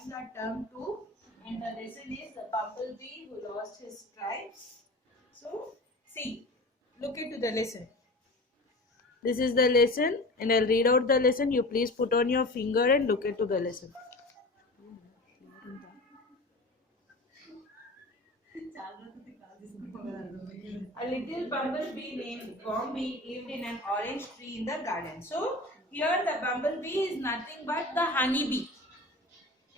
having a term 2, and the lesson is the bumblebee who lost his stripes. So, see, look into the lesson. This is the lesson, and I'll read out the lesson. You please put on your finger and look into the lesson. A little bumblebee named Bombi lived in an orange tree in the garden. So, here the bumblebee is nothing but the honeybee.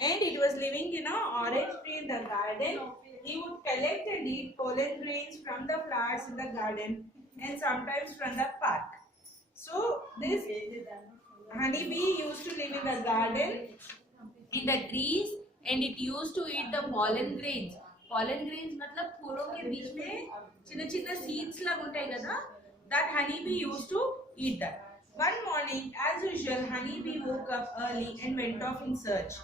And it was living in an orange tree in the garden. He would collect and eat pollen grains from the flowers in the garden and sometimes from the park. So, this honeybee used to live in the garden, in the trees, and it used to eat the pollen grains. Pollen grains मतलब फूलों के बीच में चिन्ह चिन्ह seeds लग उठाए गया. That honeybee used to eat that. One morning, as usual, honeybee woke up early and went off in search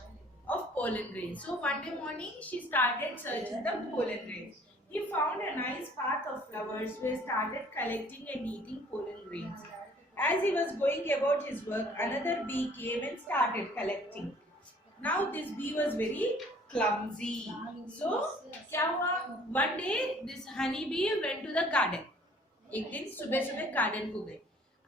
of pollen grains. So one day morning, she started searching the pollen grains. He found a nice path of flowers where he started collecting and eating pollen grains. As he was going about his work, another bee came and started collecting. Now this bee was very clumsy. So क्या हुआ? One day this honeybee went to the garden. एक दिन सुबह सुबह garden को गई.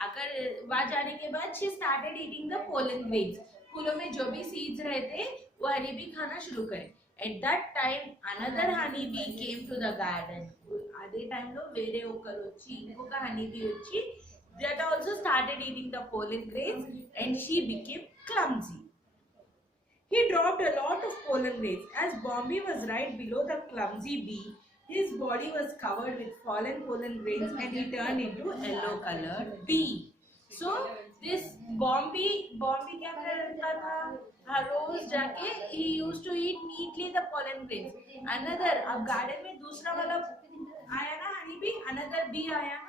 आकर वहाँ जाने के बाद she started eating the pollen grains. फूलों में जो भी seeds रहते वो honeybee खाना शुरू करे. At that time another honeybee came to the garden. అదే టైంలో వేరే ఒకరు వచ్చి ఇంకొక honeybee వచ్చి that also started eating the pollen grains and she became clumsy. He dropped a lot of pollen grains. As Bombi was right below the clumsy bee, his body was covered with fallen pollen grains and he turned into a yellow-colored bee. So this Bombi क्या करता था? हर रोज जाके he used to eat neatly the pollen grains. Another अब garden में दूसरा वाला आया ना honeybee, another bee आया ना.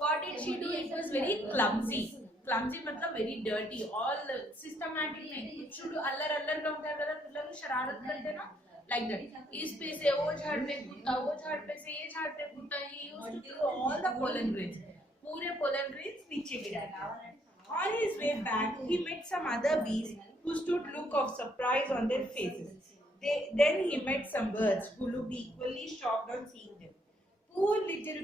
What did she do? It was very clumsy. Clumsy मतलब very dirty. All systematic नहीं. कुछ शुरू अल्लर काम क्या करता? मतलब शरारत करते ना. Like that. इस पे से वो झाड़ पे कूदता, वो झाड़ पे से ये झाड़ पे कूदता. He used to do all the pollen grains. पूरे pollen grains नीचे गिराता. On his way back, he met some other bees who stood look of surprise on their faces. Then he met some birds who looked equally shocked on seeing them. Poor little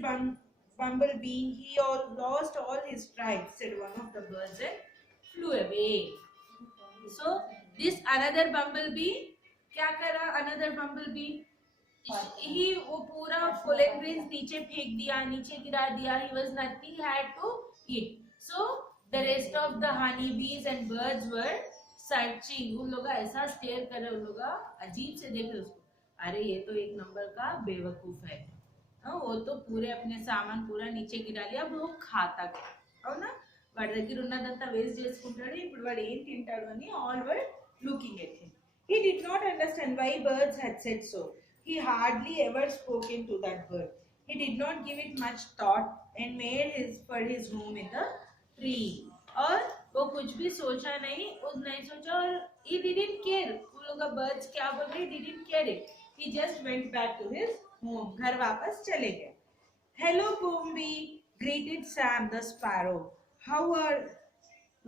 bumblebee, he lost all his stripes, said one of the birds and flew away. So this another bumblebee, क्या करा? Another bumblebee, he वो पूरा pollen grains नीचे फेंक दिया, नीचे गिरा दिया. He was nothing had to eat. So the rest of the honeybees and birds were searching. उन लोग ऐसा स्टेयर कर रहे, उन लोग अजीब से देख रहे उसको. अरे ये तो एक नंबर का बेवकूफ है. वो तो पूरे अपने सामान पूरा नीचे गिरा लिया. अब वो खाता అవునా? వాడి దగ్గర ఉన్నదంతా వేస్ట్ చేసుకుంటాడు. ఇప్పుడు వాడు ఏం తింటాడు అని all were looking at him. He did not understand why birds had said so. He hardly ever spoken to that bird. He did not give it much thought and made his home in the tree. और वो कुछ भी सोचा नहीं सोचा और he didn't care. उन लोग का birds क्या बोल रहे? He didn't care it. He just went back to his home. घर वापस चले गए. Hello Bombi, greeted Sam the sparrow.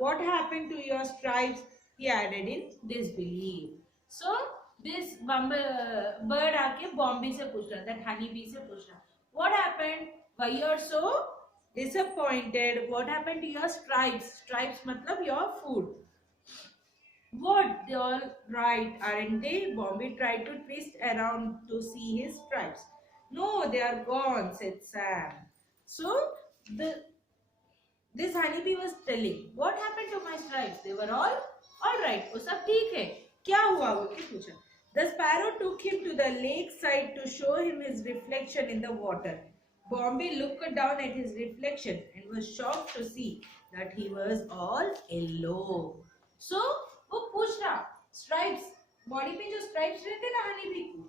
What happened to your stripes? He added in disbelief. So this bird आके Bombi से पूछ रहा, that honeybee से पूछ रहा, what happened? Why you are so disappointed? What happened to your stripes? Stripes मतलब your food. What? They all right, aren't they? Bombi tried to twist around to see his stripes. No, they are gone, said Sam. So this honeybee was telling, what happened to my stripes? They were all right. वो सब ठीक है. क्या हुआ? वो क्या पूछा? The sparrow took him to the lake side to show him his reflection in the water. Bombi looked down at his reflection and was shocked to see that he was all yellow. So वो पूछ रहा, stripes, body पे जो stripes रहते ना honeybee को,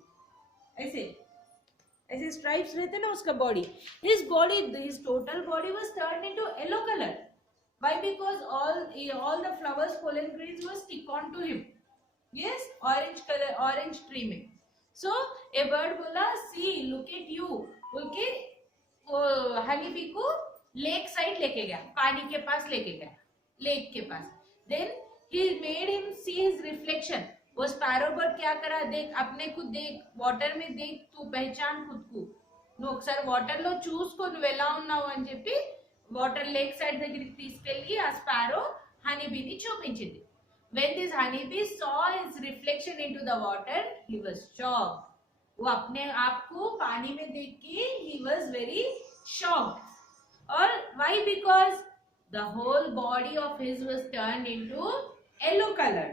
ऐसे stripes रहते ना उसका body, his total body was turned into yellow color. Why? Because all the flowers pollen grains were stick on to him. Yes, orange color, orange trimming. So a bird बोला, see, look at you, बोल के honeybee को lake side लेके गया, पानी के पास लेके गया, lake के पास. Then he made him see his reflection. वो स्पैरो बर्ड क्या करा, देख अपने खुद देख, वाटर में देख, तू पहचान खुद को. నువ్వు ఒకసారి వాటర్ లో చూసుకొని నువ్వు ఎలా ఉన్నావు అని చెప్పి వాటర్ లేక్ సైడ్ దగ్గరికి తీసుకెళ్లి ఆ స్పారో హనీబీని చూపించింది. when this honeybee saw his reflection into the water, he was shocked. वो अपने आप को पानी में देख के he was very shocked. और why? Because the whole body of his was turned into yellow color.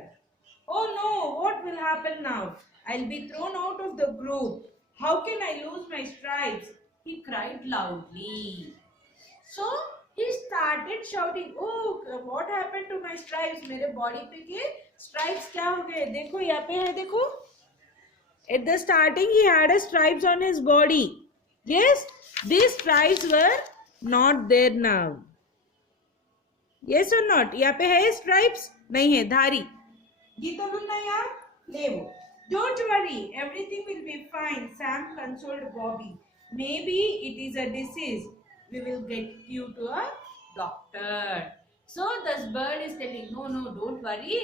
Oh no, what will happen now? I'll be thrown out of the group. How can I lose my stripes? He cried loudly. So he started shouting, oh, what happened to my stripes? मेरे body पे के stripes क्या हो गए? देखो यहाँ पे है, देखो. At the starting he had a stripes on his body. Yes, these stripes were not there now. Yes or not? यहाँ पे है stripes? नहीं है, धारी. गीता बोलना यार, ले वो. Don't worry, everything will be fine, Sam consoled Bobby. Maybe it is a disease. We will get you to a doctor. So this bird is telling, no, don't worry,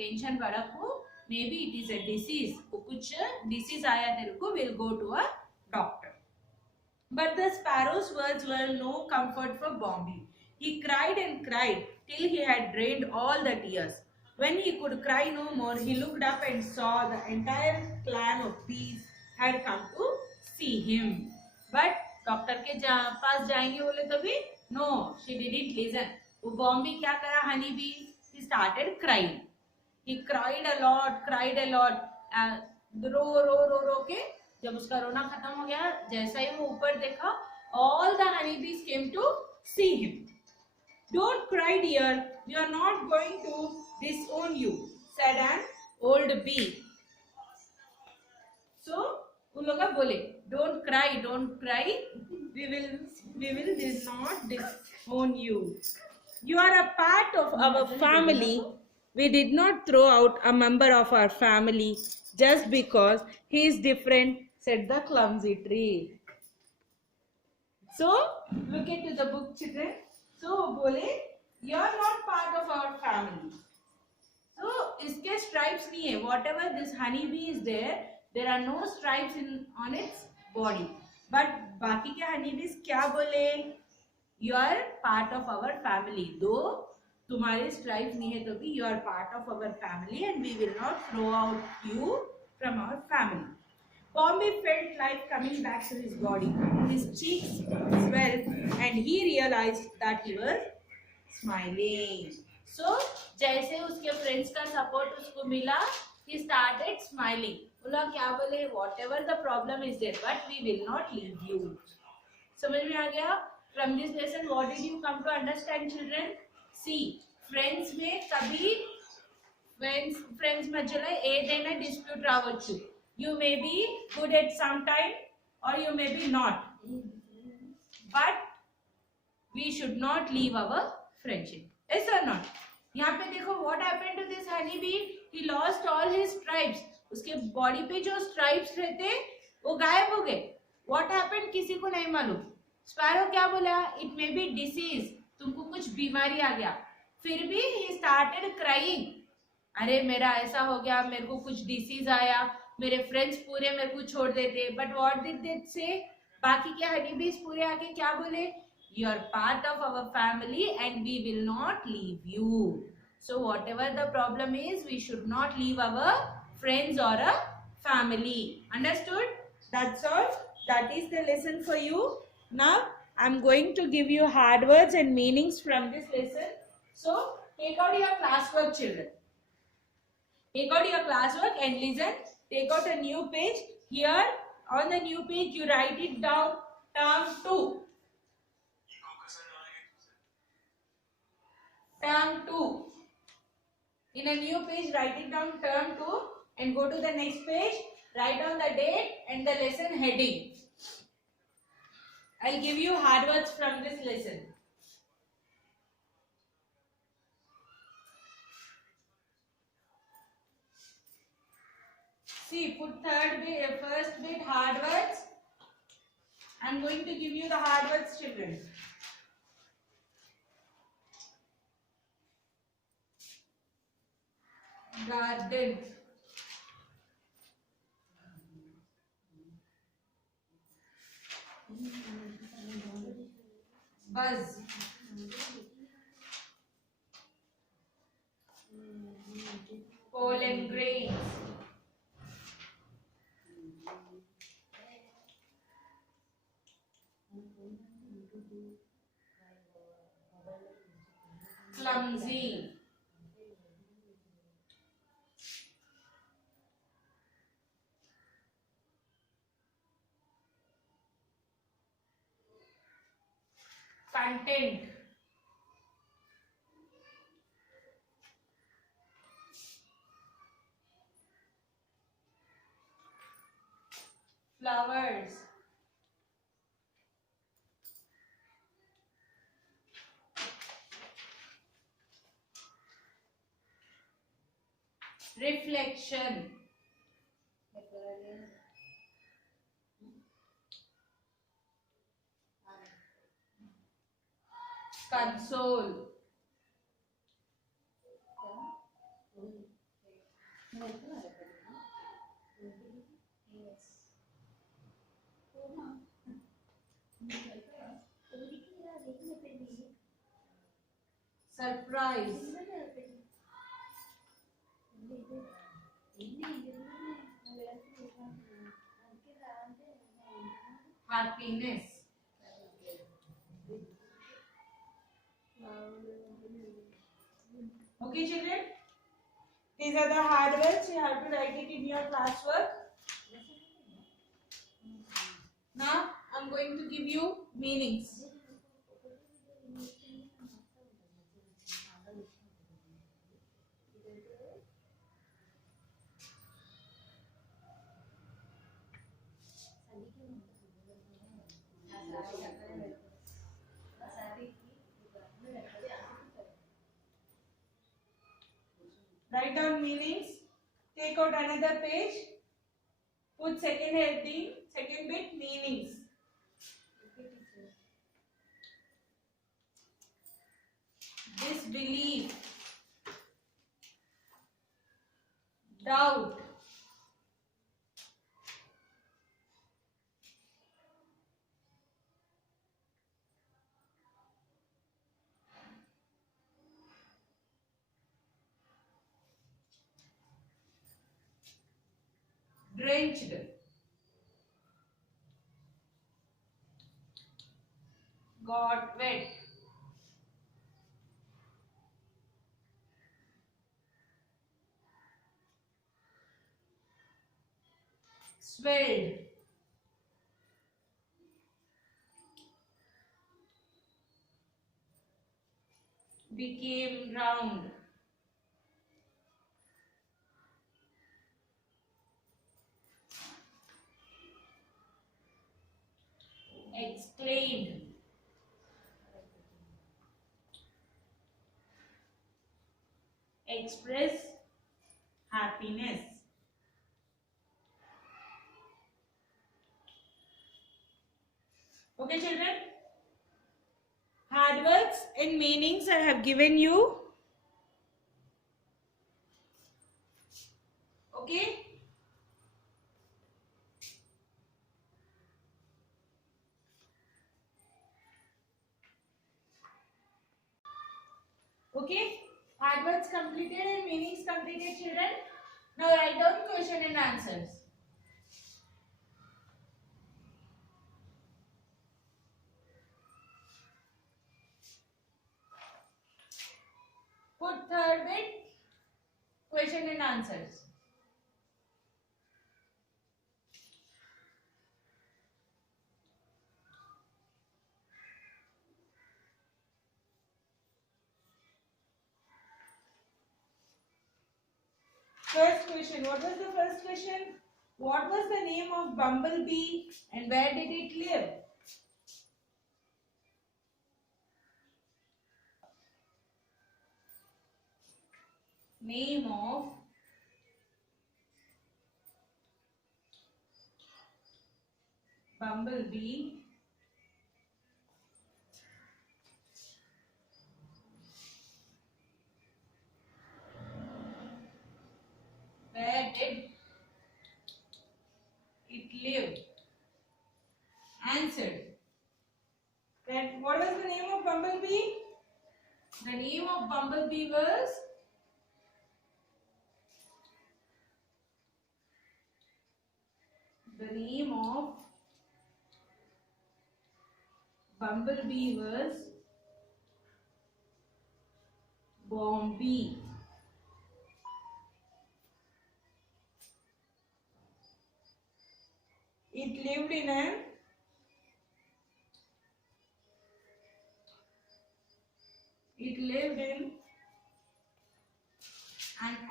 tension मत रखो. Maybe it is a disease. कुछ disease आया तेरे को, we'll go to a doctor. But the sparrow's words were no comfort for Bobby. He cried and cried till he had drained all the tears. When he could cry no more, he looked up and saw the entire clan of bees had come to see him. But doctor के पास जाएंगे बोले तभी, no, she didn't listen. वो बॉम्बी क्या करा, honey bee, he started crying. He cried a lot. रो के जब उसका रोना खत्म हो गया, जैसा ही वो ऊपर देखा, all the honeybees came to see him. Don't cry, dear. We are not going to disown you, said an old bee. So उन लोग बोले, don't cry. We will not disown you. You are a part of our family. We did not throw out a member of our family just because he is different, said the clumsy tree. So look into the book, children. So बोले, you are not part of our family. So इसके stripes नहीं है. Whatever this honeybee is there are no stripes on its body. But बाकी के honeybees क्या बोले? You are part of our family. Though तुम्हारे stripes नहीं है तो भी you are part of our family and we will not throw out you from our family. Bobby felt life coming back to his body. His cheeks swelled and he realized that he was smiling. So, जैसे उसके friends का support उसको मिला, he started smiling. बोला क्या बोले? Whatever the problem is there, but we will not leave you. समझ में आ गया? From this lesson, what did you come to understand, children? See, friends में कभी friends మధ్యలో ఏదైనా dispute రావచ్చు. You may be good at some time or you may be not. But we should not leave our friendship. Yes or not? यहाँ पे देखो what happened to this honeybee? He lost all his stripes. उसके body पे जो stripes रहते वो गायब हो गए. What happened? किसी को नहीं मालूम. Sparrow क्या बोला? It may be disease. तुमको कुछ बीमारी आ गया. फिर भी he started crying. अरे मेरा ऐसा हो गया, मेरे को कुछ disease आया, मेरे फ्रेंड्स पूरे मेरे को छोड़ देते. बट व्हाट डिड दे से? बाकी के हनीबीज पूरे आके क्या बोले? You are part of our family and we will not leave you. So whatever the problem is, we should not leave our friends और a family. Understood? That's all. That is the lesson for you. Now I am going to give you hard words and meanings from this lesson. So take out your class work, children. Take out your classwork and listen. Take out a new page. Here on the new page you write it down, term 2. Term 2. In a new page write it down, term 2, and go to the next page. Write down the date and the lesson heading. I'll give you hard words from this lesson. See, put first bit hard words. I'm going to give you the hard words, children. garden, buzz, pollen grains, clumsy, content, flowers, reflection, console, surprise, happiness. Okay, children? These are the hard words. You have to write it in your classwork. Now, I'm going to give you meanings. Write down meanings. Take out another page. Put second heading, second bit, meanings. Disbelief, doubt, drenched, got wet, swelled, became round, exclaimed, express happiness. Okay, children? Hard words and meanings I have given you. Okay? Okay? Hard words completed and meanings completed, children. Now write down question and answers. Put third bit, question and answers. First question. What was the first question? What was the name of bumblebee and where did it live? Name of bumblebee united, it lived. Answered. Then what was the name of bumblebee? The name of bumblebee was Bombi. It lived in an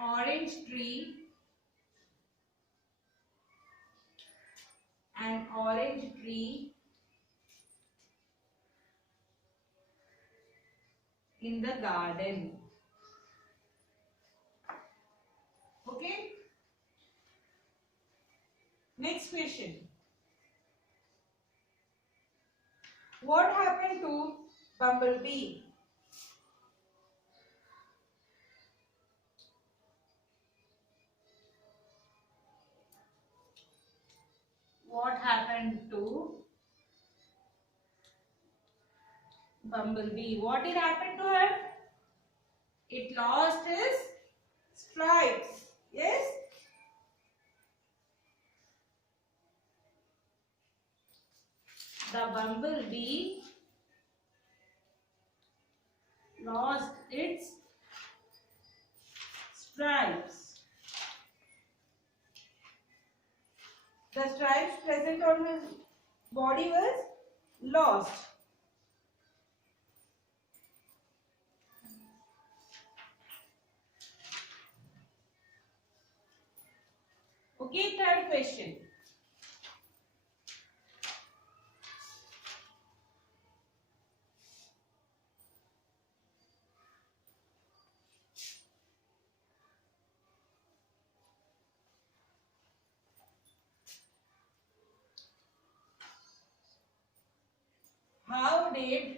orange tree, in the garden. Okay. Next question. What happened to bumblebee? What happened to bumblebee? What did happen to her? It lost its stripes. Yes? The bumblebee lost its stripes. The stripes present on his body was lost. Okay, third question. How did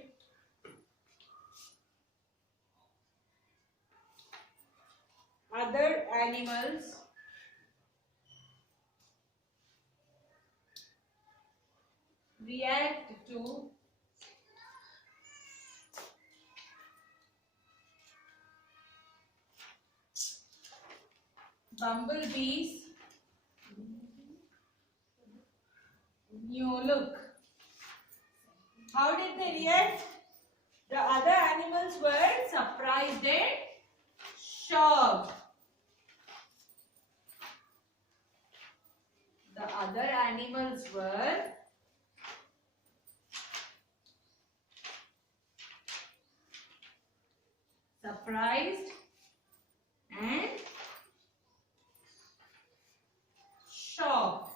other animals react to bumblebee's new look? How did they react? The other animals were surprised and shocked. The other animals were surprised and shocked.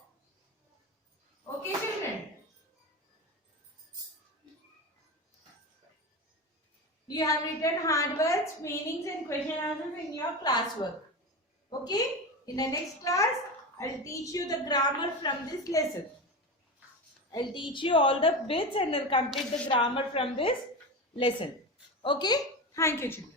Okay, children? You have written hard words, meanings and question answers in your classwork. Okay? In the next class, I'll teach you the grammar from this lesson. I'll teach you all the bits and I'll complete the grammar from this lesson. Okay? Thank you, children.